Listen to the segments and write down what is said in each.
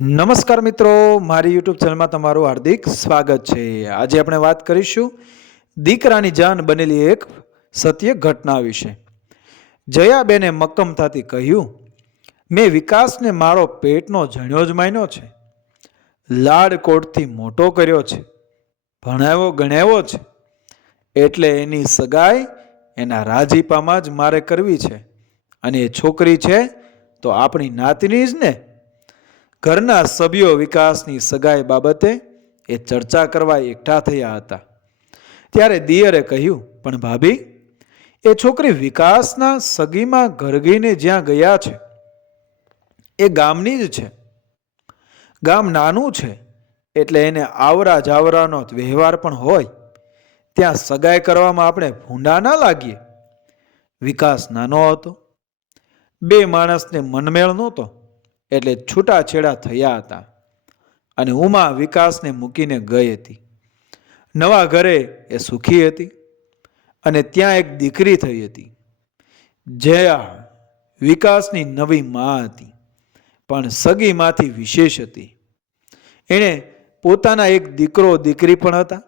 નમસ્કાર મિત્રો, મારી યુટ્યુબ ચેનલમાં તમારું હાર્દિક સ્વાગત છે. આજે આપણે વાત કરીશું દીકરાની જાન બનેલી એક સત્ય ઘટના વિશે. જયાબેને મક્કમતાથી કહ્યું, મેં વિકાસને મારો પેટનો જણ્યો જ માન્યો છે. લાડ કોટથી મોટો કર્યો છે. ભણાવ્યો ગણાવ્યો છે. એટલે એની સગાઈ એના રાજીપામાં જ મારે કરવી છે. અને એ છોકરી છે તો આપણી નાતની જ ને ઘરના સભ્યો વિકાસની સગાઈ બાબતે એ ચર્ચા કરવા એકઠા થયા હતા. ત્યારે દિયરે કહ્યું, પણ ભાભી, એ છોકરી વિકાસના સગીમાં ઘરગીને જ્યાં ગયા છે, એ ગામની જ છે. ગામ નાનું છે, એટલે એને આવરા જાવરાનો વ્યવહાર પણ હોય. ત્યાં સગાઈ કરવામાં આપણે ભૂંડા ના લાગીએ. વિકાસ નાનો હતો. બે માણસને મનમેળ નહોતો. એટલે છૂટાછેડા થયા હતા અને ઉમા વિકાસને મૂકીને ગઈ હતી. નવા ઘરે એ સુખી હતી અને ત્યાં એક દીકરી થઈ હતી. જયા વિકાસની નવી મા હતી, પણ સગીમાંથી વિશેષ હતી. એણે પોતાના એક દીકરો દીકરી પણ હતા.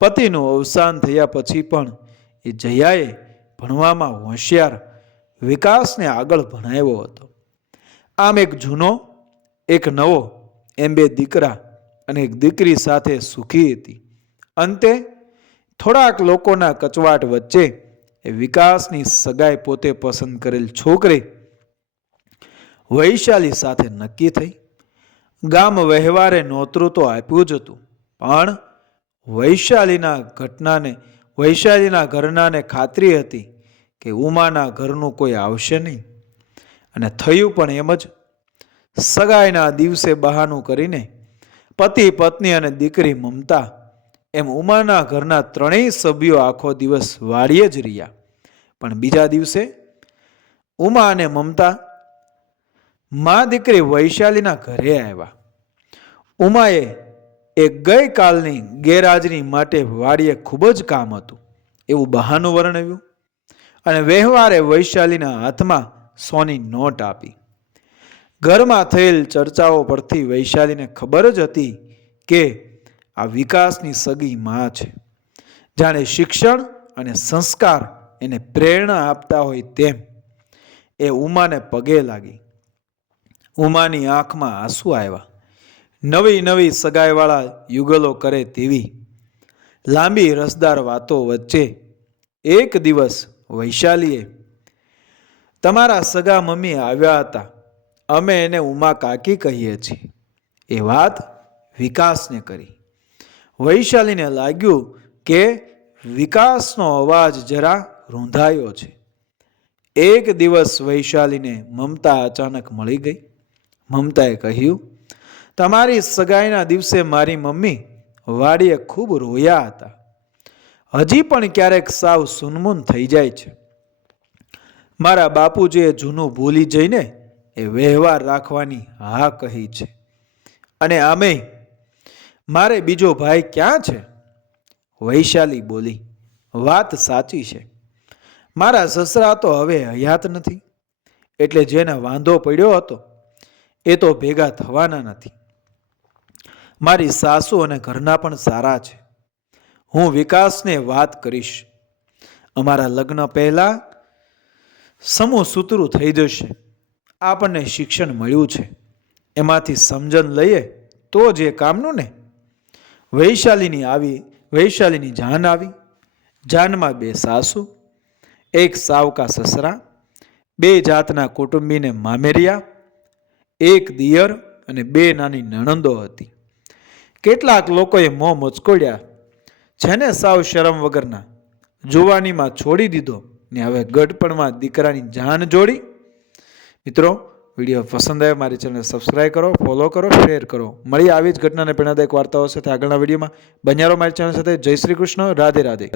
પતિનું અવસાન થયા પછી પણ એ જયાએ ભણવામાં હોશિયાર વિકાસને આગળ ભણાવ્યો હતો. આમ એક જૂનો, એક નવો, એમ બે દીકરા અને એક દીકરી સાથે સુખી હતી. અંતે થોડાક લોકોના કચવાટ વચ્ચે એ વિકાસની સગાઈ પોતે પસંદ કરેલ છોકરી વૈશાલી સાથે નક્કી થઈ. ગામ વહેવારે નોતરું તો આપ્યું જ હતું. પણ વૈશાલીના ઘટનાને, વૈશાલીના ઘરનાને ખાતરી હતી કે ઉમાના ઘરનું કોઈ આવશે નહીં. અને થયું પણ એમ જ. સગાઈના દિવસે બહાનું કરીને પતિ, પત્ની અને દીકરી મમતા એમ ઉમાના ઘરના ત્રણેય સભ્યો આખો દિવસ વાડીએ જ રહ્યા. પણ બીજા દિવસે ઉમા અને મમતા મા દીકરી વૈશાલીના ઘરે આવ્યા. ઉમાએ એ ગઈકાલની ગેરહાજરી માટે વાડીએ ખૂબ જ કામ હતું. એવું બહાનું વર્ણવ્યું અને વ્યવહારે વૈશાલીના હાથમાં સોની નોટ આપી. ઘરમાં થયેલ ચર્ચાઓ પરથી વૈશાલીને ખબર જ હતી કે આ વિકાસની સગી માં છે. જાણે શિક્ષણ અને સંસ્કાર એને પ્રેરણા આપતા હોય તેમ. એ ઉમાને પગે લાગી. ઉમાની આંખમાં આંસુ આવ્યા. નવી નવી સગાઈવાળા યુગલો કરે તેવી. લાંબી રસદાર વાતો વચ્ચે એક દિવસ વૈશાલીએ તમારા સગા મમ્મી આવ્યા હતા. અમે એને ઉમા કાકી કહીએ છીએ. એ વાત વિકાસને કરી. વૈશાલીને લાગ્યું કે વિકાસનો અવાજ જરા રૂંધાયો છે. એક દિવસ વૈશાલીને મમતા અચાનક મળી ગઈ. મમતાએ કહ્યું, તમારી સગાઈના દિવસે મારી મમ્મી વાડીએ ખૂબ રોયા હતા. હજી પણ ક્યારેક સાવ સુનમુન થઈ જાય છે. મારા બાપુજીએ જૂનું ભૂલી જઈને એ વ્યવહાર રાખવાની હા કહી છે. અને આમે મારે બીજો ભાઈ ક્યાં છે? વૈશાલી બોલી, વાત સાચી છે. મારા સસરા તો હવે હયાત નથી. એટલે જેને વાંધો પડ્યો હતો, એ તો ભેગા થવાના નથી. મારી સાસુ અને ઘરના પણ સારા છે. હું વિકાસને વાત કરીશ. અમારા લગ્ન પહેલાં સમૂહ સૂતરું થઈ જશે. આપણને શિક્ષણ મળ્યું છે. એમાંથી સમજણ લઈએ તો જ એ કામનું ને. વૈશાલીની આવી, વૈશાલીની જાન આવી. જાનમાં બે સાસુ, એક સાવકા સસરા, બે જાતના કુટુંબીને મામેરિયા, એક દિયર અને બે નાની નણંદો હતી. કેટલાક લોકોએ મોં મચકોડ્યા. જેને સાવ શરમ વગરના જુવાનીમાં છોડી દીધો. ને હવે ગઢપણમાં દીકરાની જાન જોડી. મિત્રો, વીડિયો પસંદ આવે મારી ચેનલ સબસ્ક્રાઈબ કરો ફોલો કરો શેર કરો. મળી આવી જ ઘટનાને પ્રેરણાદાયક વાર્તાઓ સાથે આગળના વિડીયોમાં. બન્યારો મારી ચેનલ સાથે. જય શ્રી કૃષ્ણ. રાધે રાધે.